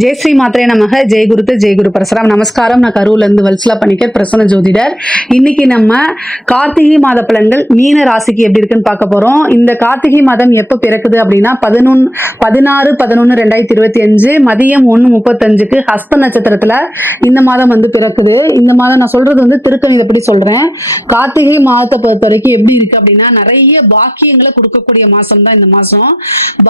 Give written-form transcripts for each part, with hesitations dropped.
ஜெய் ஸ்ரீ மாத்ரே நமக. ஜெய் குருத்து ஜெய் குரு பரசுராம். நமஸ்காரம். நான் கரூர்ல இருந்து வல்சலா பணிக்கர், பிரசன்ன ஜோதிடர். இன்னைக்கு நம்ம கார்த்திகை மாத பலன்கள் மீன ராசிக்கு எப்படி இருக்குன்னு பார்க்க போறோம். இந்த கார்த்திகை மாதம் எப்ப பிறக்குது அப்படின்னா 16/11/2025 மதியம் 1:35 ஹஸ்த நட்சத்திரத்துல இந்த மாதம் வந்து பிறக்குது. இந்த மாதம் நான் சொல்றது வந்து திருக்கணிதப்படி சொல்றேன். கார்த்திகை மாதத்தை பொறுத்த வரைக்கும் எப்படி இருக்கு அப்படின்னா நிறைய பாக்கியங்களை கொடுக்கக்கூடிய மாசம் தான் இந்த மாசம்.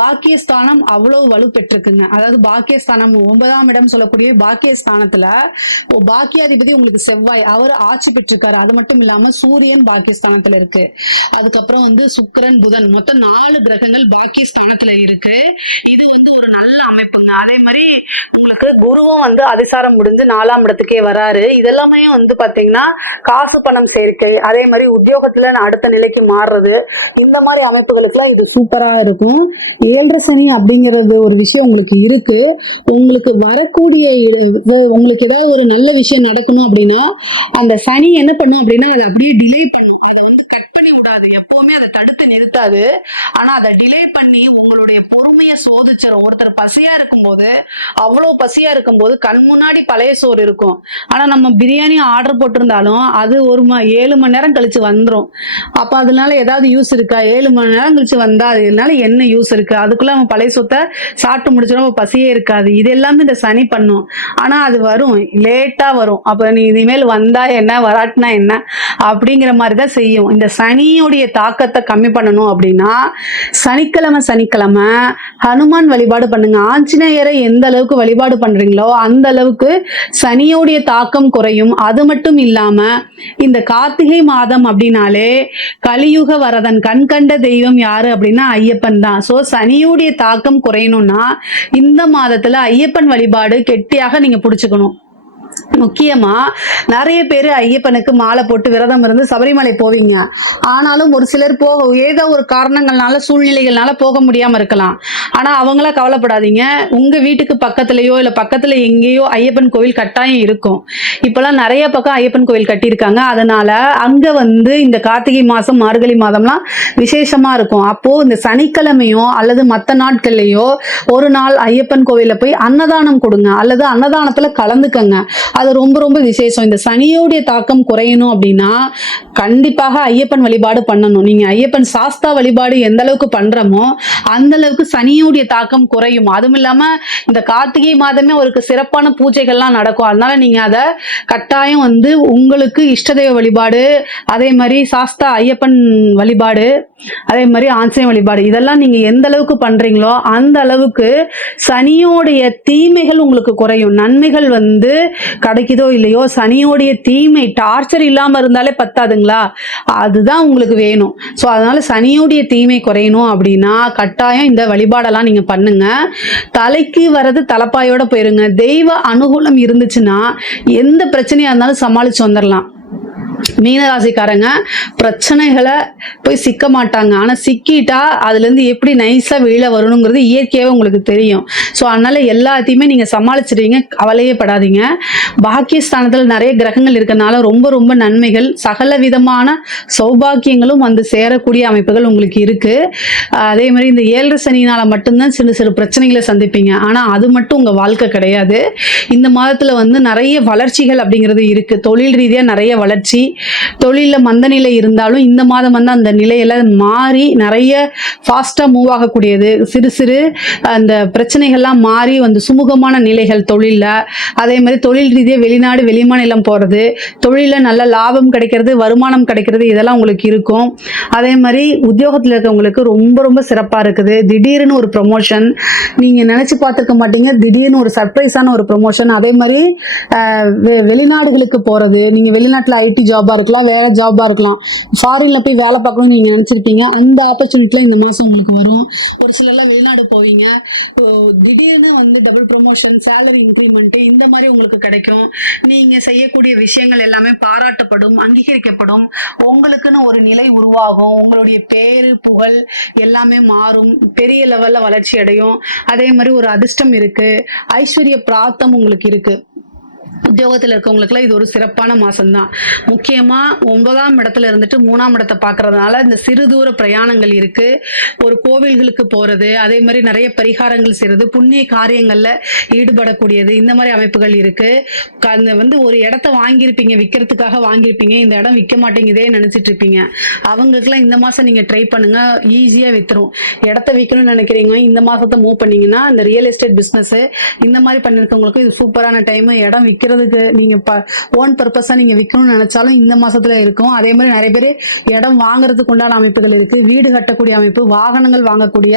பாக்கியஸ்தானம் அவ்வளவு வலு பெற்றிருக்குங்க. அதாவது பாக்கியஸ்தானம் 9ஆம் இடம் சொல்லக்கூடிய பாக்கியஸ்தானத்துல பாக்கியாதிபதி உங்களுக்கு செவ்வாய் அவர் ஆட்சி பெற்றிருக்காரு. அது மட்டும் இல்லாம சூரியன் பாக்கியஸ்தானத்துல இருக்கு. அதுக்கப்புறம் வந்து சுக்கிரன் புதன் மொத்தம் 4 கிரகங்கள் பாக்கியஸ்தானத்துல இருக்கு. இது வந்து ஒரு நல்ல அமைப்புங்க. அதே மாதிரி உங்களுக்கு குருவும் வந்து அதிசாரம் முடிஞ்சு 4ஆம் இடத்துக்கே வராரு. இதெல்லாமே வந்து பாத்தீங்கன்னா காசு பணம் சேர்க்கை, அதே மாதிரி உத்தியோகத்துல அடுத்த நிலைக்கு மாறுறது, இந்த மாதிரி அமைப்புகளுக்குலாம் இது சூப்பரா இருக்கும். 7.5 சனி அப்படிங்கிறது ஒரு விஷயம் உங்களுக்கு இருக்கு. உங்களுக்கு வரக்கூடிய உங்களுக்கு ஏதாவது ஒரு நல்ல விஷயம் நடக்கணும் அப்படின்னா அந்த சனி என்ன பண்ணும் அப்படின்னா அதை அப்படியே டிலே பண்ணும். அதை வந்து கட் பண்ணி விடாது, எப்பவுமே அதை தடுத்து நிறுத்தாது. ஆனா அதை டிலே பண்ணி உங்களுடைய பொறுமையை சோதிச்சிடும். ஒருத்தர் பசியா இருக்கும்போது, அவ்வளவு பசியா இருக்கும்போது கண் முன்னாடி பழைய சோறு இருக்கும். ஆனா நம்ம பிரியாணி ஆர்டர் போட்டிருந்தாலும் அது 7 மணி நேரம் கழிச்சு வந்துடும். அப்ப அதனால ஏதாவது யூஸ் இருக்கா? 7 மணி நேரம் கழிச்சு வந்தா அதனால என்ன யூஸ் இருக்கு? அதுக்குள்ள அவன் பழைய சொத்தை சாப்பிட்டு முடிச்சிடும், பசியே இருக்காது. இது எல்லாமே இந்த சனி பண்ணும். ஆனா அது வரும், லேட்டா வரும். அப்ப நீ இனிமேல் வந்தா என்ன, வராட்டினா என்ன அப்படிங்கிற மாதிரிதான் செய்யும். இந்த சனியுடைய தாக்கத்தை கம்மி பண்ணணும் அப்படின்னா சனிக்கிழமை ஹனுமான் வழிபாடு பண்ணுங்க. ஆஞ்சநேயரை எந்த அளவுக்கு வழிபாடு பண்றீங்களோ அந்த அளவுக்கு சனியோடைய தாக்கம் குறையும். அது மட்டும் இல்லாம இந்த கார்த்திகை மாதம் அப்படின்னாலே கலியுக வரதன், கண் கண்ட தெய்வம் யாரு அப்படின்னா ஐயப்பன் தான். சோ சனியுடைய தாக்கம் குறையணும்னா இந்த மாதத்துல ஐயப்பன் வழிபாடு கெட்டியாக நீங்க புடிச்சுக்கணும். முக்கியமா நிறைய பேரு ஐயப்பனுக்கு மாலை போட்டு விரதம் இருந்து சபரிமலை போவீங்க. ஆனாலும் ஒரு சிலர் ஏதோ ஒரு காரணங்கள்னால சூழ்நிலைகள்னால போக முடியாம இருக்கலாம். ஆனா அவங்கள கவலைப்படாதீங்க. உங்க வீட்டுக்கு பக்கத்துலயோ இல்ல பக்கத்துல எங்கேயோ ஐயப்பன் கோவில் கட்டாயம் இருக்கும். இப்பெல்லாம் நிறைய பக்கம் ஐயப்பன் கோவில் கட்டியிருக்காங்க. அதனால அங்க வந்து இந்த கார்த்திகை மாசம் மார்கழி மாதம்லாம் விசேஷமா இருக்கும். அப்போ இந்த சனிக்கிழமையோ அல்லது மற்ற நாட்கள்லயோ ஒரு நாள் ஐயப்பன் கோவில போய் அன்னதானம் கொடுங்க, அல்லது அன்னதானத்துல கலந்துக்கங்க. அது ரொம்ப ரொம்ப விசேஷம். இந்த சனியோடைய தாக்கம் குறையணும் அப்படின்னா கண்டிப்பாக ஐயப்பன் வழிபாடு பண்ணணும். நீங்க ஐயப்பன் சாஸ்தா வழிபாடு எந்த அளவுக்கு பண்றமோ அந்த அளவுக்கு சனியோடைய தாக்கம் குறையும். அதுவும் இல்லாம இந்த கார்த்திகை மாதமே ஒரு சிறப்பான பூஜைகள்லாம் நடக்கும். அதனால நீங்க அதை கட்டாயம் வந்து உங்களுக்கு இஷ்டதெய்வ வழிபாடு, அதே மாதிரி சாஸ்தா ஐயப்பன் வழிபாடு, அதே மாதிரி ஆஞ்சநேய வழிபாடு, இதெல்லாம் நீங்க எந்த அளவுக்கு பண்றீங்களோ அந்த அளவுக்கு சனியோடைய தீமைகள் உங்களுக்கு குறையும். நன்மைகள் வந்து கிடைக்குதோ இல்லையோ, சனியோடைய தீமை டார்ச்சர் இல்லாம இருந்தாலே பத்தாதுங்களா? அதுதான் உங்களுக்கு வேணும். சோ அதனால சனியோடைய தீமை குறையணும் அப்படின்னா கட்டாயம் இந்த வழிபாடெல்லாம் நீங்க பண்ணுங்க. தலைக்கு வர்றது தலப்பாயோட போயிருங்க. தெய்வ அனுகூலம் இருந்துச்சுன்னா எந்த பிரச்சனையா இருந்தாலும் சமாளிச்சு வந்துடலாம். மீனராசிக்காரங்க பிரச்சனைகளை போய் சிக்க மாட்டாங்க. ஆனா சிக்கிட்டா அதுல இருந்து எப்படி நைஸா வெளியில வரணுங்கிறது இயற்கையாவே உங்களுக்கு தெரியும். சோ அதனால எல்லாத்தையுமே நீங்க சமாளிச்சிருவீங்க, கவலையே படாதீங்க. பாக்கியஸ்தானத்துல நிறைய கிரகங்கள் இருக்கனால ரொம்ப ரொம்ப நன்மைகள், சகல விதமான சௌபாக்கியங்களும் வந்து சேரக்கூடிய அமைப்புகள் உங்களுக்கு இருக்கு. அதே மாதிரி இந்த 7.5 சனினால மட்டும்தான் சிறு சிறு பிரச்சனைகளை சந்திப்பீங்க. ஆனா அது மட்டும் உங்க வாழ்க்கை கிடையாது. இந்த மாதத்துல வந்து நிறைய வளர்ச்சிகள் அப்படிங்கிறது இருக்கு. தொழில் ரீதியா நிறைய வளர்ச்சி, தொழில மந்த நிலை இருந்தாலும் இந்த மாதம் வந்து அந்த நிலையெல்லாம் மாறி நிறைய ஃபாஸ்டா மூவ் ஆகக்கூடியது. சிறு சிறு அந்த பிரச்சனைகள்லாம் மாறி வந்து சுமூகமான நிலைகள் தொழில. அதே மாதிரி தொழில் ரீதியா வெளிநாடு வெளிமாநிலம் போறது, தொழில நல்ல லாபம் கிடைக்கிறது, வருமானம் கிடைக்கிறது, இதெல்லாம் உங்களுக்கு இருக்கும். அதே மாதிரி உத்தியோகத்துல இருக்கவங்களுக்கு ரொம்ப ரொம்ப சிறப்பா இருக்குது. திடீர்னு ஒரு ப்ரொமோஷன் நீங்க நினைச்சு பார்த்திருக்க மாட்டீங்க. திடீர்னு ஒரு சர்ப்ரைஸான ஒரு ப்ரொமோஷன். அதே மாதிரி வெளிநாடுகளுக்கு போறது, நீங்க வெளிநாட்டுல ஐடி ஜாபா இருக்கலாம், வேற ஜாபா இருக்கலாம், ஃபாரின்ல போய் வேலை பார்க்கணும்னு நீங்க நினைச்சிருப்பீங்க. அந்த ஆப்பர்ச்சுனிட்டில இந்த மாசம் உங்களுக்கு வரும். ஒரு சிலர்லாம் வெளிநாடு போவீங்க, திடீர்னு வந்து டபுள் ப்ரொமோஷன், சேலரி இன்க்ரிமெண்ட், இந்த மாதிரி உங்களுக்கு கிடைக்கும். நீங்க செய்யக்கூடிய விஷயங்கள் எல்லாமே பாராட்டப்படும், அங்கீகரிக்கப்படும். உங்களுக்குன்னு ஒரு நிலை உருவாகும். உங்களுடைய பேரு புகழ் எல்லாமே மாறும், பெரிய லெவல்ல வளர்ச்சி அடையும். அதே மாதிரி ஒரு அதிர்ஷ்டம் இருக்கு, ஐஸ்வர்ய பிராப்தம் உங்களுக்கு இருக்கு. உத்தியோகத்தில் இருக்கவங்களுக்குலாம் இது ஒரு சிறப்பான மாசம்தான். முக்கியமா 9ஆம் இடத்துல இருந்துட்டு 3ஆம் இடத்தை பார்க்கறதுனால இந்த சிறு தூர பிரயாணங்கள் இருக்கு. ஒரு கோவில்களுக்கு போறது, அதே மாதிரி நிறைய பரிகாரங்கள் செய்யறது, புண்ணிய காரியங்கள்ல ஈடுபடக்கூடியது, இந்த மாதிரி அமைப்புகள் இருக்கு. ஒரு இடத்த வாங்கியிருப்பீங்க, விற்கிறதுக்காக வாங்கியிருப்பீங்க, இந்த இடம் விற்க மாட்டேங்குதே நினைச்சிட்டு இருப்பீங்க. அவங்களுக்குலாம் இந்த மாசம் நீங்க ட்ரை பண்ணுங்க, ஈஸியா வித்துரும். இடத்த விற்கணும்னு நினைக்கிறீங்க, இந்த மாசத்தை மூவ் பண்ணீங்கன்னா இந்த ரியல் எஸ்டேட் பிசினஸ் இந்த மாதிரி பண்ணிருக்கவங்களுக்கு இது சூப்பரான டைம். இடம் விற்கிறதுக்கு நீங்க ஓன் பர்பஸா நீங்க விற்கணும்னு நினைச்சாலும் இந்த மாசத்துல இருக்கும். அதே மாதிரி நிறைய பேர் இடம் வாங்குறதுக்கு உண்டான அமைப்புகள் இருக்கு, வீடு கட்டக்கூடிய அமைப்பு, வாகனங்கள் வாங்கக்கூடிய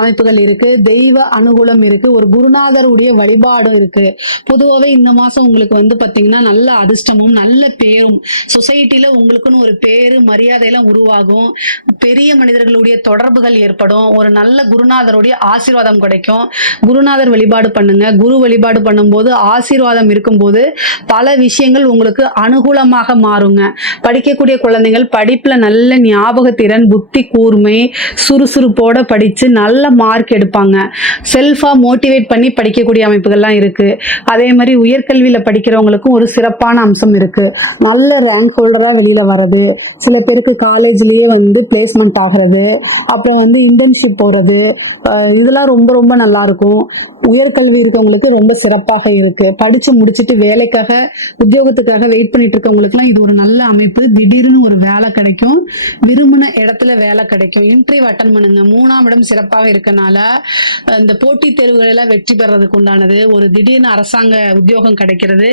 அமைப்புகள் இருக்கு, தெய்வ அனுகூலம் இருக்கு, ஒரு குருநாதருடைய வழிபாடும் இருக்கு. பொதுவாகவே இந்த மாசம் உங்களுக்கு பாத்தீங்கன்னா நல்ல அதிர்ஷ்டமும் நல்ல பேரும், சொசைட்டில உங்களுக்குன்னு ஒரு பேரு மரியாதையெல்லாம் உருவாகும், பெரிய மனிதர்களுடைய தொடர்புகள் ஏற்படும், ஒரு நல்ல குருநாதருடைய ஆசீர்வாதம் கிடைக்கும். குருநாதர் வழிபாடு பண்ணுங்க. குரு வழிபாடு பண்ணும்போது ஆசீர்வாதம் இருக்கும்போது பல விஷயங்கள் உங்களுக்கு அனுகூலமாக மாறுங்க. படிக்கக்கூடிய குழந்தைகள் படிப்புல நல்ல ஞாபகத்திறன், புத்தி கூர்மை, சுறுசுறுப்போட படிச்சு நல்ல மார்க் எடுப்பாங்க. செல்ஃபா மோட்டிவேட் பண்ணி படிக்கக்கூடிய அமைப்புகள்லாம் இருக்கு. அதே மாதிரி உயர்கல்வியில படிக்கிறவங்களுக்கும் ஒரு சிறப்பான அம்சம் இருக்கு. நல்ல ரேங்க் ஹோல்டரா வெளியில வர்றது, சில பேருக்கு காலேஜ்லயே பிளேஸ்மெண்ட் ஆகிறது, அப்புறம் இன்டர்ன்ஷிப் போறது, இதெல்லாம் ரொம்ப ரொம்ப நல்லா இருக்கும். உயர்கல்வி இருக்கவங்களுக்கு ரொம்ப சிறப்பாக இருக்கு. படிச்சு முடிச்சுட்டு வேலைக்காக உத்தியோகத்துக்காக வெயிட் பண்ணிட்டு இருக்கவங்களுக்கு எல்லாம் இது ஒரு நல்ல அமைப்பு. திடீர்னு ஒரு வேலை கிடைக்கும், விரும்பின இடத்துல வேலை கிடைக்கும். இன்டர்வியூ அட்டன் பண்ணுங்க. 3ஆம் இடம் சிறப்பாக இருக்கனால இந்த போட்டித் தேர்வுகள் எல்லாம் வெற்றி பெறதுக்கு உண்டானது, ஒரு திடீர்னு அரசாங்க உத்தியோகம் கிடைக்கிறது,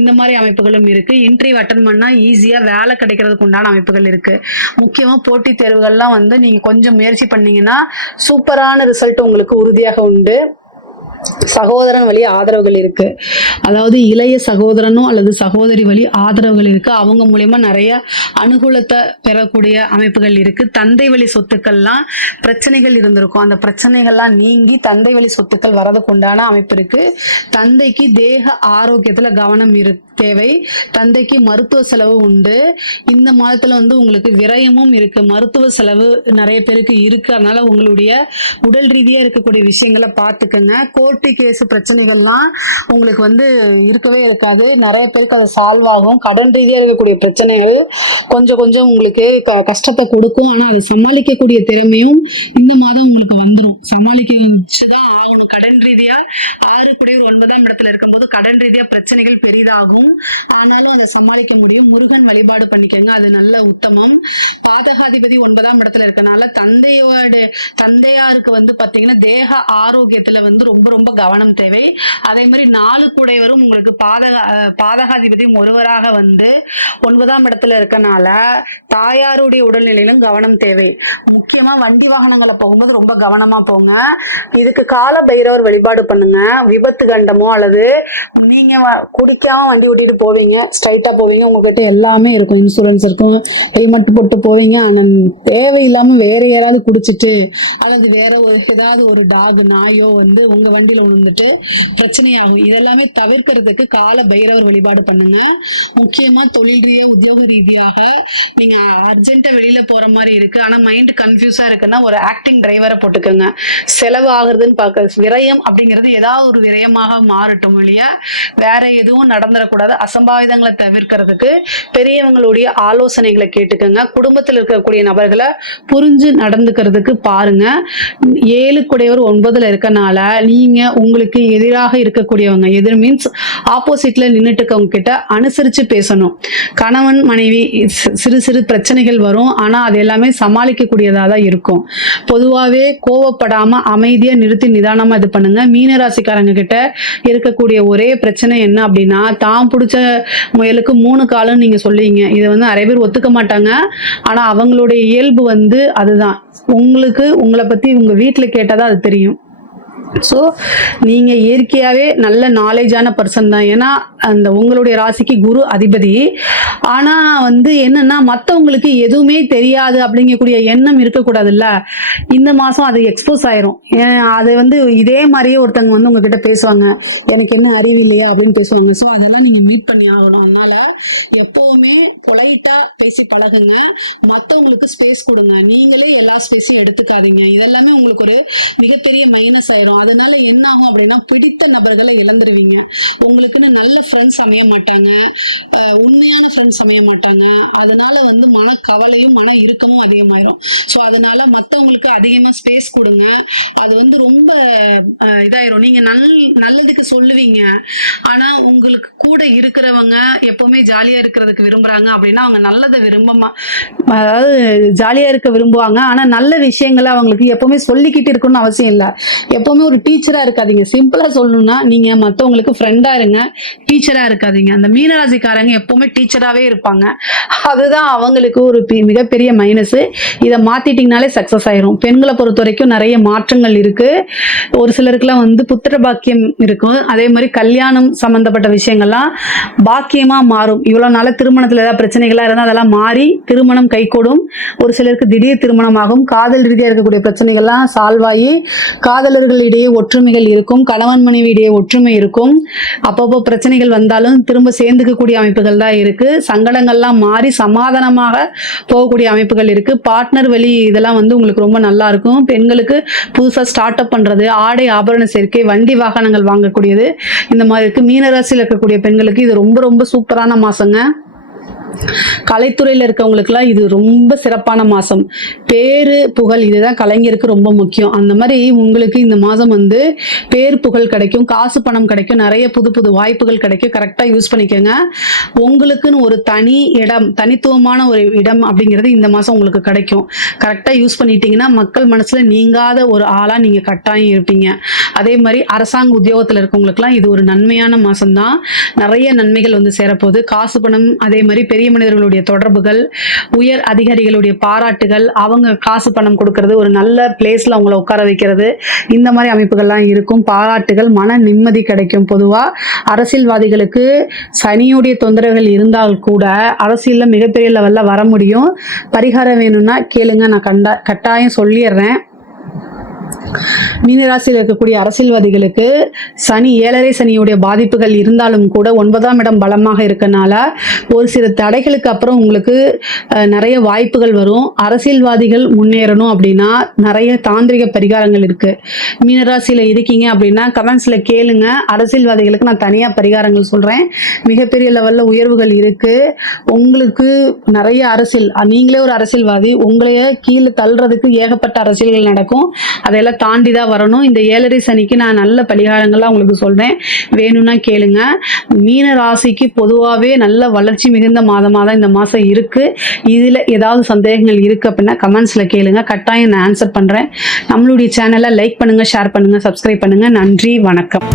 இந்த மாதிரி அமைப்புகளும் இருக்கு. இன்டர்வியூ அட்டன் பண்ணா ஈஸியா வேலை கிடைக்கிறதுக்கு உண்டான அமைப்புகள் இருக்கு. முக்கியமா போட்டித் தேர்வுகள்லாம் நீங்க கொஞ்சம் முயற்சி பண்ணீங்கன்னா சூப்பரான ரிசல்ட் உங்களுக்கு உறுதியாக உண்டு. சகோதரன் வழி ஆதரவுகள் இருக்கு. அதாவது இளைய சகோதரனோ அல்லது சகோதரி வழி ஆதரவுகள் இருக்கு. அவங்க மூலியமா நிறைய அனுகூலத்தை பெறக்கூடிய அமைப்புகள் இருக்கு. தந்தை வழி சொத்துக்கள்லாம் பிரச்சனைகள் இருந்திருக்கும், அந்த பிரச்சனைகள்லாம் நீங்கி தந்தை வழி சொத்துக்கள் வரதுக்கு உண்டான அமைப்பு இருக்கு. தந்தைக்கு தேக ஆரோக்கியத்துல கவனம் தேவை. தந்தைக்கு மருத்துவ செலவு உண்டு. இந்த மாதத்துல உங்களுக்கு விரயமும் இருக்கு, மருத்துவ செலவு நிறைய பேருக்கு இருக்கு. அதனால உங்களுடைய உடல் ரீதியா இருக்கக்கூடிய விஷயங்களை பார்த்துக்கங்க. கோர்ட்டு கேஸ் பிரச்சனைகள்லாம் உங்களுக்கு இருக்கவே இருக்காது. நிறைய பேருக்கு அது சால்வ் ஆகும். கடன் ரீதியா இருக்கக்கூடிய பிரச்சனைகள் கொஞ்சம் கொஞ்சம் உங்களுக்கு கஷ்டத்தை கொடுக்கும். ஆனா அதை சமாளிக்கக்கூடிய திறமையும் இந்த மாதம் உங்களுக்கு வந்துடும். சமாளிக்கதான் ஆகணும். கடன் ரீதியா 6 குடையர் 9ஆம் இடத்துல இருக்கும்போது கடன் ரீதியா பிரச்சனைகள் பெரிதாகும். ஆனாலும் அதை சமாளிக்க முடியும். முருகன் வழிபாடு பண்ணிக்கங்க, அது நல்ல உத்தமம். பாதகாதிபதி 9ஆம் இடத்துல இருக்கனால தந்தையாருக்கு பாத்தீங்கன்னா தேக ஆரோக்கியத்துல ரொம்ப ரொம்ப கவனம் தேவை. அதே மாதிரி 4 கூடையவரும் உங்களுக்கு பாதகாதிபதியும் ஒருவராக 9ஆம் இடத்துல இருக்கனால தாயாருடைய உடல்நிலையிலும் கவனம் தேவை. முக்கியமா வண்டி வாகனங்களை போகும்போது ரொம்ப கவனமா போங்க. இதுக்கு கால பைரவர் வழிபாடு பண்ணுங்க. விபத்து கண்டமோ அல்லது நீங்க குடிக்காம வண்டி ஓட்டிட்டு போவீங்க, ஸ்ட்ரைட்டா போவீங்க, உங்ககிட்ட எல்லாமே இருக்கும், இன்சூரன்ஸ் இருக்கும், ஹெல்மெட் போட்டு போவீங்க. ஆனா தேவையில்லாம வேற யாராவது குடிச்சிட்டு அல்லது வேற ஏதாவது ஒரு டாக் நாயோ உங்க வண்டியில விழுந்துட்டு பிரச்சனையாகும். இதெல்லாமே தவிர்க்கிறதுக்கு கால பைரவர் வழிபாடு பண்ணுங்க. முக்கியமா தொழில் ரீதியா உத்தியோக ரீதியாக நீங்க அர்ஜென்ட்டா வெளியில போற மாதிரி இருக்கு, ஆனா மைண்ட் கன்ஃபியூஸா இருக்குன்னா ஒரு ஆக்டிங் டிரைவரை போட்டுக்கோங்க. செலவு ஆகுறதுன்னு பார்க்க விரயம் அப்படிங்கிறது ஏதாவது ஒரு விரயமாக மாறட்டும் இல்லையா, வேற எதுவும் நடந்துடக்கூடாது. அசம்பாவிதங்களை தவிர்க்கிறதுக்கு பெரியவங்களுடைய ஆலோசனைகளை கேட்டுக்கோங்க. குடும்பத்தில் இருக்கக்கூடிய நபர்களை புரிஞ்சு நடந்துக்கிறதுக்கு பாருங்க. 7 குடையவர் 9ல இருக்கனால நீங்க உங்களுக்கு எதிராக இருக்கக்கூடியவங்க, எதிர் மீன்ஸ் ஆப்போசிட்ல நின்றுட்டு இருக்கவங்க கிட்ட அனுசரிச்சு பேசணும். கணவன் மனைவி சிறு சிறு பிரச்சனைகள் வரும், ஆனா அது எல்லாமே சமாளிக்கக்கூடியதா தான் இருக்கும். பொதுவாகவே கோவப்படாம அமைதியா நிறுத்தி நிதானமா இது பண்ணுங்க. மீனராசிக்காரங்க கிட்ட இருக்கக்கூடிய ஒரே பிரச்சனை என்ன அப்படின்னா, தான் பிடிச்ச முயலுக்கு 3 காலம் நீங்க சொல்லுவீங்க. இதை நிறைய பேர் ஒத்துக்க மாட்டாங்க. ஆனா அவங்களுடைய இயல்பு அதுதான். உங்களை பத்தி உங்க வீட்டுல கேட்டாதான் அது தெரியும். ஸோ நீங்க இயற்கையாவே நல்ல நாலேஜான பர்சன் தான். ஏன்னா உங்களுடைய ராசிக்கு குரு அதிபதி. ஆனா என்னன்னா மற்றவங்களுக்கு எதுவுமே தெரியாது அப்படிங்கக்கூடிய எண்ணம் இருக்கக்கூடாதுல்ல. இந்த மாசம் அது எக்ஸ்போஸ் ஆயிரும். அது இதே மாதிரியே ஒருத்தவங்க உங்ககிட்ட பேசுவாங்க, எனக்கு என்ன அறிவு இல்லையா அப்படின்னு பேசுவாங்க. ஸோ அதெல்லாம் நீங்க மீட் பண்ணி ஆகணும். அதனால எப்பவுமே பொலைட்டா பேசி பழகுங்க, மற்றவங்களுக்கு ஸ்பேஸ் கொடுங்க, நீங்களே எல்லா ஸ்பேஸையும் எடுத்துக்காதீங்க. இதெல்லாமே உங்களுக்கு ஒரு மிகப்பெரிய மைனஸ் ஆயிரும். அதனால என்ன ஆகும் அப்படின்னா பிடித்த நபர்களை இழந்துருவீங்க. உங்களுக்குன்னு நல்ல ஃப்ரெண்ட்ஸ் அமைய மாட்டாங்க, உண்மையான ஃப்ரெண்ட்ஸ் அமைய மாட்டாங்க. அதனால வந்து மன கவலையும் மன இறுக்கமும் அதிகமாயிரும். ஸோ அதனால மற்றவங்களுக்கு அதிகமா ஸ்பேஸ் கொடுங்க. அது வந்து ரொம்ப இதாயிரும். நீங்க நல்லதுக்கு சொல்லுவீங்க, ஆனா உங்களுக்கு கூட இருக்கிறவங்க எப்பவுமே ஜாலியா இருக்கிறதுக்கு விரும்புறாங்க அப்படின்னா அவங்க நல்லதை அதாவது ஜாலியா இருக்க விரும்புவாங்க. ஆனா நல்ல விஷயங்களை அவங்களுக்கு எப்பவுமே சொல்லிக்கிட்டு இருக்கணும்னு அவசியம் இல்லை. எப்பவுமே ஒரு டீச்சரா இருக்காதீங்க. சிம்பிளா சொல்லணும்னா நீங்க மற்றவங்களுக்கு ஃப்ரெண்டா இருங்க, டீச்சரா இருக்காதீங்க. அந்த மீனராசிக்காரங்க எப்பவுமே டீச்சராகவே இருப்பாங்க. அதுதான் அவங்களுக்கு ஒரு மிகப்பெரிய மைனஸ். இதை மாத்திட்டீங்கனாலே சக்சஸ் ஆயிரும். பெண்களை பொறுத்த வரைக்கும் நிறைய மாற்றங்கள் இருக்கு. ஒரு சிலருக்குலாம் வந்து புத்திர பாக்கியம் இருக்கும். அதே மாதிரி கல்யாணம் சம்பந்தப்பட்ட விஷயங்கள்லாம் பாக்கியமா மாறும். இவ்வளவு நாள திருமணத்துல ஏதாவது பிரச்சனைகளா இருந்தால் அதெல்லாம் மாறி திருமணம் கைகூடும். ஒரு சிலருக்கு திடீர் திருமணம் ஆகும். காதல் ரீதியா இருக்கக்கூடிய பிரச்சனைகள்லாம் சால்வ் ஆகி காதலர்களிடையே ஒற்றுமைகள் இருக்கும். கணவன் மனைவி இடையே ஒற்றுமை இருக்கும். அப்பப்போ பிரச்சனைகள் வந்தாலும் திரும்ப சேர்ந்துக்கக்கூடிய அமைப்புகள் தான் இருக்கு. சங்கடங்கள்லாம் மாறி சமாதானமாக போகக்கூடிய அமைப்புகள் இருக்கு. பார்ட்னர் வழி இதெல்லாம் வந்து உங்களுக்கு ரொம்ப நல்லா இருக்கும். பெண்களுக்கு புதுசா ஸ்டார்ட் அப் பண்றது, ஆடை ஆபரண சேர்க்கை, வண்டி வாகனங்கள் வாங்கக்கூடியது, இந்த மாதிரி இருக்கு. மீனராசியில் இருக்கக்கூடிய பெண்களுக்கு இது ரொம்ப ரொம்ப சூப்பரான மாசங்க. கலைத்துறையில் இருக்கவங்களுக்குலாம் இது ரொம்ப சிறப்பான மாசம். பேரு புகழ் இதுதான் கலைஞருக்கு ரொம்ப முக்கியம். அந்த மாதிரி உங்களுக்கு இந்த மாதம் வந்து பேர் புகழ் கிடைக்கும், காசு பணம் கிடைக்கும், நிறைய புது புது வாய்ப்புகள் கிடைக்கும். கரெக்டாக யூஸ் பண்ணிக்கோங்க. உங்களுக்குன்னு ஒரு தனி இடம், தனித்துவமான ஒரு இடம் அப்படிங்கிறது இந்த மாதம் உங்களுக்கு கிடைக்கும். கரெக்டாக யூஸ் பண்ணிட்டீங்கன்னா மக்கள் மனசுல நீங்காத ஒரு ஆளாக நீங்கள் கட்டாயம் இருப்பீங்க. அதே மாதிரி அரசாங்க உத்தியோகத்தில் இருக்கவங்களுக்குலாம் இது ஒரு நன்மையான மாசம்தான். நிறைய நன்மைகள் வந்து சேரப்போகுது. காசு பணம், அதே மாதிரி பெரிய மனிதர்களுடைய தொடர்புகள், உயர் அதிகாரிகளுடைய பாராட்டுகள், அவங்க காசு பணம் கொடுக்கறது, ஒரு நல்ல பிளேஸ்ல அவங்கள உட்கார வைக்கிறது, இந்த மாதிரி அமைப்புகள்லாம் இருக்கும். பாராட்டுகள், மன நிம்மதி கிடைக்கும். பொதுவா அரசியல்வாதிகளுக்கு சனியுடைய தொந்தரவுகள் இருந்தால் கூட அரசியல்ல மிகப்பெரிய லெவல்ல வர முடியும். பரிகாரம் வேணும்னா கேளுங்க, நான் கட்டாயம் சொல்லிடுறேன். மீனராசியில் இருக்கக்கூடிய அரசியல்வாதிகளுக்கு சனி 7.5 சனியுடைய பாதிப்புகள் இருந்தாலும் கூட 9ஆம் இடம் பலமாக இருக்கனால ஒரு சில தடைகளுக்கு அப்புறம் உங்களுக்கு நிறைய வாய்ப்புகள் வரும். அரசியல்வாதிகள் முன்னேறணும் அப்படின்னா நிறைய தாந்திரிக பரிகாரங்கள் இருக்கு. மீனராசியில இருக்கீங்க அப்படின்னா கமெண்ட்ஸ்ல கேளுங்க. அரசியல்வாதிகளுக்கு நான் தனியா பரிகாரங்கள் சொல்றேன். மிகப்பெரிய லெவல்ல உயர்வுகள் இருக்கு. உங்களுக்கு நிறைய அரசியல், நீங்களே ஒரு அரசியல்வாதி, உங்களைய கீழே தள்ளுறதுக்கு ஏகப்பட்ட அரசியல்கள் நடக்கும். அதெல்லாம் தாண்டி தான் வரணும். இந்த 7.5 சனிக்கு நான் நல்ல பரிகாரங்கள்லாம் உங்களுக்கு சொல்றேன், வேணும்னா கேளுங்க. மீன ராசிக்கு பொதுவாகவே நல்ல வளர்ச்சி மிகுந்த மாதமாக தான் இந்த மாதம் இருக்கு. இதில் ஏதாவது சந்தேகங்கள் இருக்கு அப்படின்னா கமெண்ட்ஸ்ல கேளுங்க, கட்டாயம் நான் ஆன்சர் பண்றேன். நம்மளுடைய சேனலை லைக் பண்ணுங்க, ஷேர் பண்ணுங்க, சப்ஸ்கிரைப் பண்ணுங்க. நன்றி, வணக்கம்.